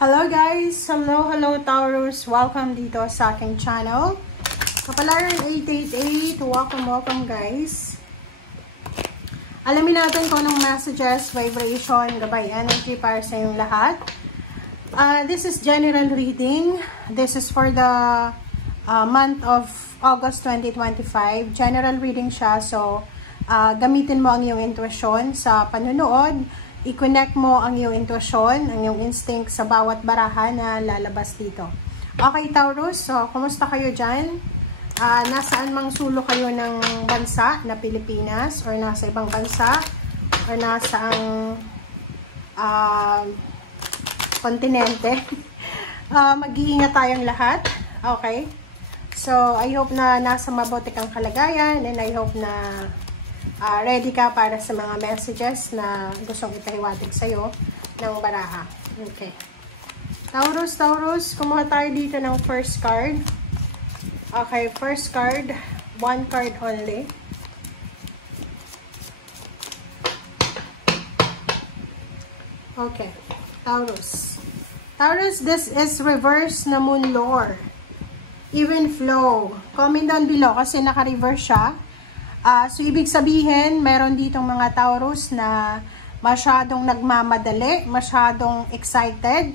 Hello guys! Hello Taurus! Welcome dito sa aking channel. Kapalaran 888, welcome guys. Alamin natin kung anong messages, vibration, gabay energy para sa inyong lahat. This is general reading. This is for the month of August 2025. General reading siya, so gamitin mo ang iyong intuition sa panunood. I-connect mo ang iyong intuition, ang iyong instinct sa bawat baraha na lalabas dito. Okay, Taurus, so kumusta kayo dyan? Nasaan mang sulok kayo ng bansa na Pilipinas or nasa ibang bansa or nasa ang kontinente? Mag-iingat tayong lahat. Okay? So, I hope na nasa mabuti kang kalagayan and I hope na ready ka para sa mga messages na gustong ipahiwatig sa'yo ng baraha. Okay. Taurus, kumuha tayo dito ng first card. Okay, first card. One card only. Okay. Taurus, this is reverse na moon lore. Even flow. Comment down below kasi naka-reverse siya. So, ibig sabihin, meron ditong mga Taurus na masyadong nagmamadali, masyadong excited,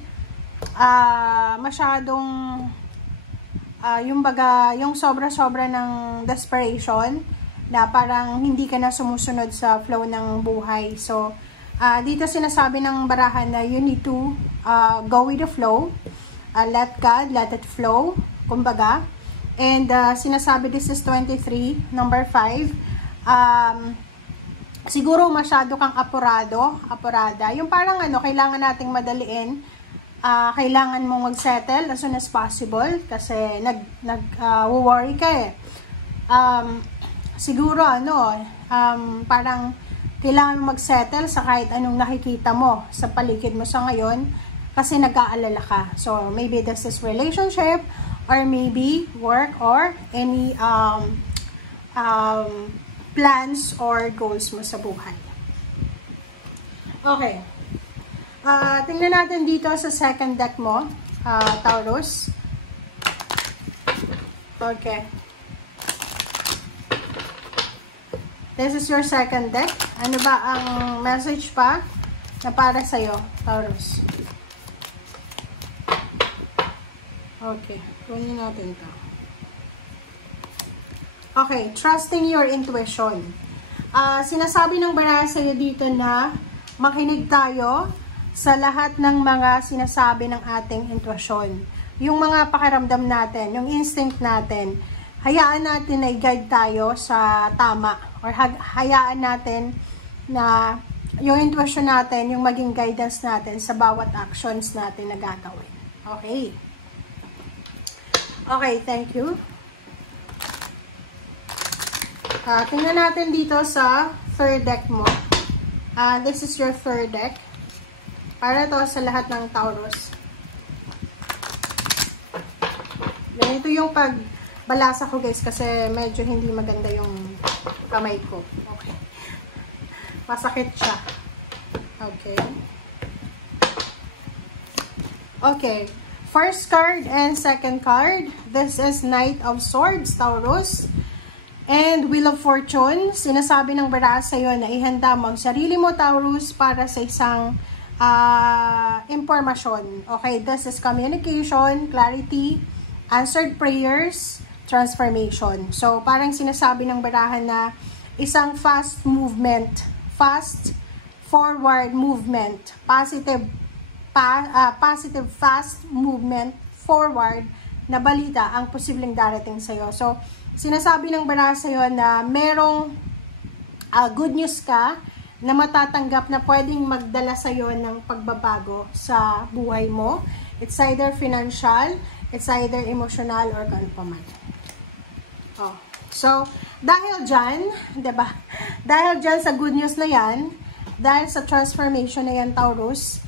yung sobra-sobra ng desperation, na parang hindi ka na sumusunod sa flow ng buhay. So, dito sinasabi ng barahan na you need to go with the flow, let God, let it flow, kumbaga. And sinasabi, this is 23, number 5. Siguro masyado kang apurada. Yung parang kailangan nating madaliin. Kailangan mong mag-settle as soon as possible kasi nag-worry ka eh. Siguro parang kailangan mong mag-settle sa kahit anong nakikita mo sa paligid mo sa ngayon kasi nag-aalala ka. So maybe this is relationship, or maybe work, or any plans or goals mo sa buhay. Okay. Tingnan natin dito sa second deck mo, Taurus. Okay. This is your second deck. Ano ba ang message pa na para sa'yo, Taurus? Okay. Kunin natin ito. Okay, trusting your intuition. Sinasabi ng baraha sa'yo dito na makinig tayo sa lahat ng mga sinasabi ng ating intuition. Yung mga pakiramdam natin, yung instinct natin, hayaan natin na i-guide tayo sa tama. Or hayaan natin na yung intuition natin, yung maging guidance natin sa bawat actions natin na gagawin. Okay. Okay, thank you. Tingnan natin dito sa third deck mo. This is your third deck. Para to sa lahat ng Taurus. Ganito yung pagbalasa ko guys kasi medyo hindi maganda yung kamay ko. Okay. Masakit siya. Okay. Okay. First card and second card. This is Knight of Swords, Taurus. And Wheel of Fortune. Sinasabi ng baraha sa'yo na ihanda mo ang sarili mo, Taurus, para sa isang impormasyon. Okay, this is communication, clarity, answered prayers, transformation. So, parang sinasabi ng baraha na isang fast movement, fast forward movement, positive fast movement forward na balita ang posibleng darating sa'yo. So, sinasabi ng baraha sa'yo na merong good news ka na matatanggap na pwedeng magdala sa'yo ng pagbabago sa buhay mo. It's either financial, it's either emotional, or kung pa man. Oh. So, dahil dyan, diba? Dahil dyan sa good news na yan, dahil sa transformation na yan, Taurus,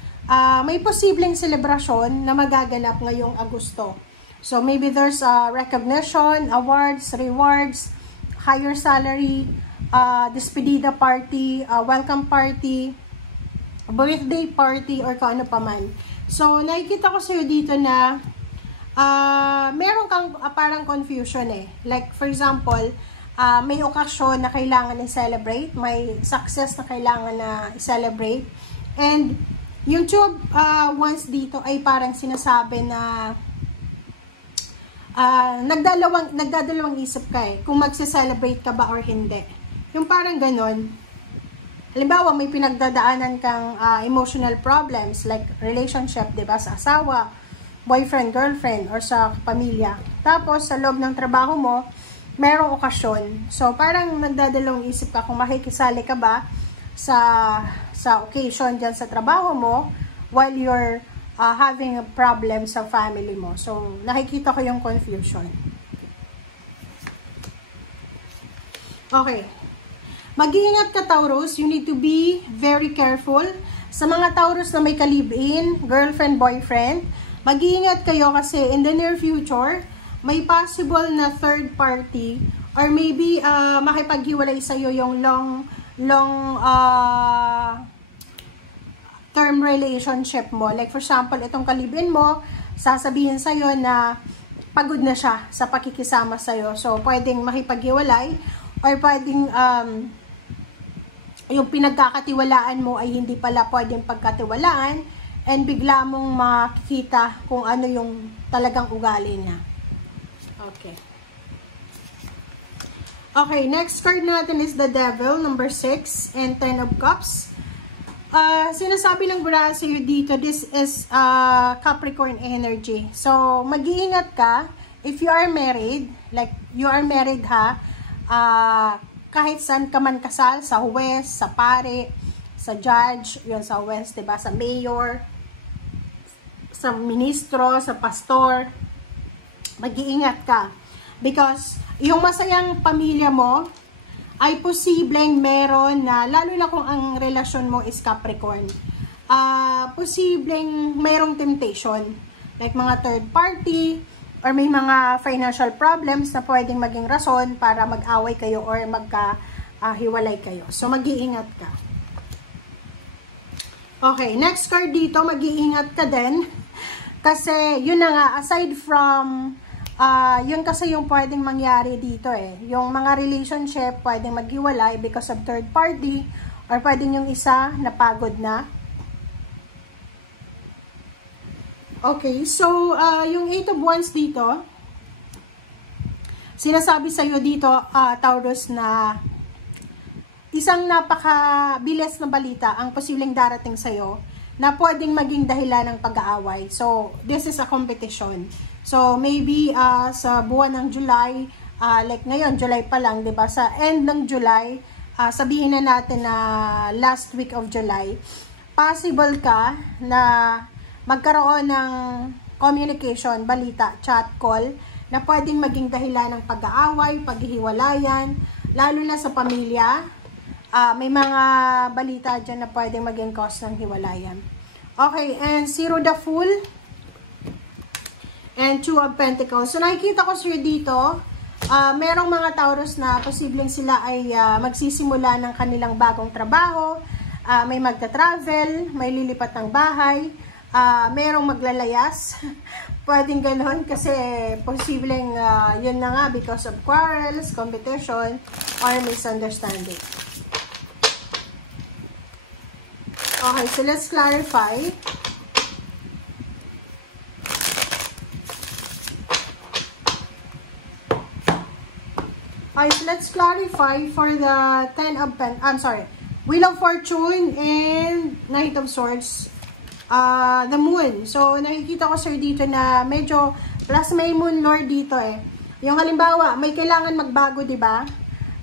may posibleng selebrasyon na magaganap ngayong Agosto. So, maybe there's recognition, awards, rewards, higher salary, despedida party, welcome party, birthday party, or kung ano pa man. So, nakikita ko sa'yo dito na meron kang parang confusion eh. Like, for example, may okasyon na kailangan i-celebrate, may success na kailangan na i-celebrate, and yung two ones dito ay parang sinasabi na nagdadalawang isip ka eh, kung magse-celebrate ka ba or hindi. Yung parang ganon. Halimbawa, may pinagdadaanan kang emotional problems like relationship, diba, sa asawa, boyfriend, girlfriend, or sa pamilya. Tapos, sa loob ng trabaho mo, merong okasyon. So, parang nagdadalawang isip ka kung makikisali ka ba sa occasion dyan sa trabaho mo while you're having a problem sa family mo. So, nakikita ko yung confusion. Okay. Mag-iingat ka, Taurus. You need to be very careful. Sa mga Taurus na may ka-live-in, girlfriend, boyfriend, mag-iingat kayo kasi in the near future, may possible na third party or maybe makipaghiwalay sa'yo yung long term relationship mo. Like for example, itong ka-live-in mo, sasabihin sa'yo na pagod na siya sa pakikisama sa'yo. So, pwedeng makipaghiwalay or pwedeng yung pinagkakatiwalaan mo ay hindi pala pwedeng pagkatiwalaan and bigla mong makikita kung ano yung talagang ugali niya. Okay. Okay, next card natin is the Devil, number 6, and 10 of Cups. Sinasabi ng Bura sa'yo dito, this is Capricorn energy. So, mag-iingat ka if you are married, like you are married ha, kahit saan ka man kasal, sa huwes, sa pare, sa judge, yun sa huwes, diba? Sa mayor, sa ministro, sa pastor, mag-iingat ka. Because, yung masayang pamilya mo, ay posibleng meron na, lalo na kung ang relasyon mo is Capricorn, posibleng merong temptation. Like mga third party, or may mga financial problems na pwedeng maging rason para mag-away kayo or magka-hiwalay kayo. So, mag-iingat ka. Okay, next card dito, mag-iingat ka din. Kasi, yun na nga, aside from, yun kasi yung pwedeng mangyari dito eh. Yung mga relationship pwedeng maghiwalay because of third party, or pwedeng yung isa napagod na. Okay, so, yung 8 of Wands dito, sinasabi sa'yo dito, Taurus, na isang napakabilis na balita ang posibleng darating sa'yo na pwedeng maging dahilan ng pag-aaway. So, this is a competition. So, maybe sa buwan ng July, like ngayon, July pa lang, diba? Sa end ng July, sabihin na natin na last week of July, possible ka na magkaroon ng communication, balita, chat, call, na pwedeng maging dahilan ng pag-aaway, paghihiwalayan, lalo na sa pamilya. May mga balita dyan na pwedeng maging cause ng hiwalayan. Okay, and Zero the Fool, and Two of Pentacles. So, nakikita ko sa'yo dito, merong mga Taurus na posibleng sila ay magsisimula ng kanilang bagong trabaho, may magta-travel, may lilipat ng bahay, merong maglalayas. Pwedeng ganon kasi posibleng yun na nga because of quarrels, competition, or misunderstanding. Okay, so let's clarify. Okay, so let's clarify for the Wheel of Fortune and Knight of Swords. The Moon. So, nakikita ko sir dito na medyo plus may Moon Lord dito eh. Yung halimbawa, may kailangan magbago, diba?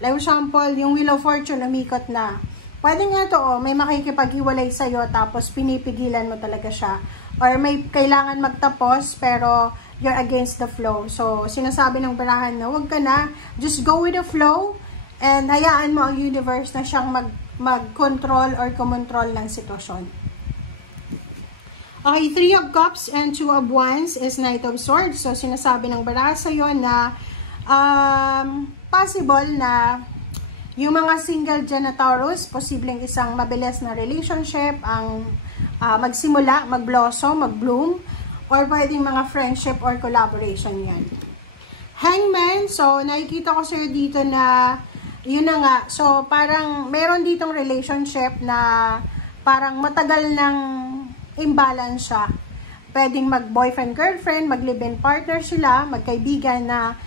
Like example, yung Wheel of Fortune, umikot na. Pwede nga to, may makikipaghiwalay sa'yo, tapos pinipigilan mo talaga siya. Or may kailangan magtapos, pero you're against the flow. So, sinasabi ng barahan na, huwag ka na, just go with the flow, and hayaan mo ang universe na siyang mag-control or kumontrol ng sitwasyon. Okay, 3 of Cups and 2 of Wands is Knight of Swords. So, sinasabi ng barahan sa'yo na possible na yung mga single dyan na Taurus, posibleng isang mabilis na relationship ang magsimula, mag-blossom, mag-bloom, or pwedeng mga friendship or collaboration yan. Hangman, so nakikita ko sa'yo dito na, yun na nga, so parang meron ditong relationship na parang matagal ng imbalance siya. Pwedeng mag-boyfriend-girlfriend, mag-live-in partner sila, magkaibigan na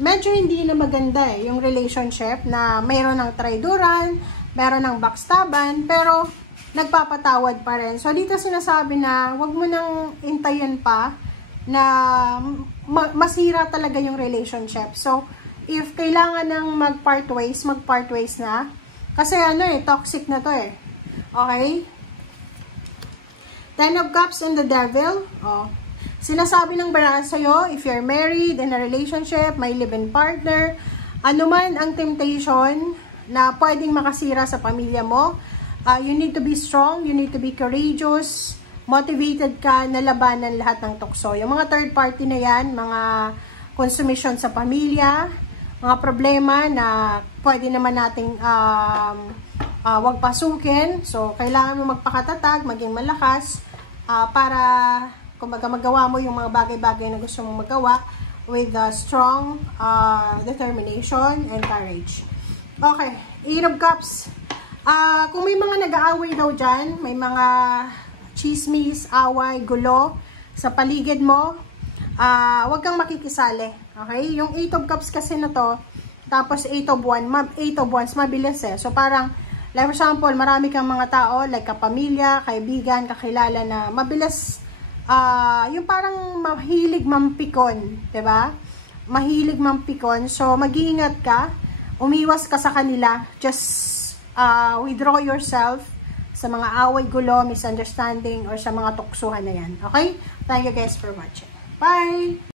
medyo hindi na maganda yung relationship na meron ng traiduran, meron ng backstaban, pero nagpapatawad pa rin. So dito sinasabi na wag mo nang intayin pa na masira talaga yung relationship. So, if kailangan ng mag-part ways na. Kasi toxic na to eh. Okay? Ten of Cups and the Devil. Oh. Sinasabi ng baraha sa'yo, if you're married, in a relationship, may live-in partner, anuman ang temptation na pwedeng makasira sa pamilya mo, you need to be strong, you need to be courageous, motivated ka na labanan lahat ng tukso. Yung mga third party na yan, mga consumption sa pamilya, mga problema na pwede naman nating wag pasukin. So, kailangan mo magpakatatag, maging malakas, para kumbaga magawa mo yung mga bagay-bagay na gusto mong magawa with strong determination and courage. Okay, Eight of Cups. Kung may mga nag-aaway daw dyan, may mga chismis, away, gulo sa paligid mo, wag kang makikisali. Okay? Yung 8 of Cups kasi na to, tapos 8 of Wands, mabilis eh. So parang, like for example, marami kang mga tao, like kapamilya, kaibigan, kakilala na mabilis, yung parang mahilig mampikon, diba? Mahilig mampikon. So mag-iingat ka, umiwas ka sa kanila, just withdraw yourself sa mga away, gulo, misunderstanding, or sa mga tuksuhan na yan. Okay? Thank you guys for watching. Bye!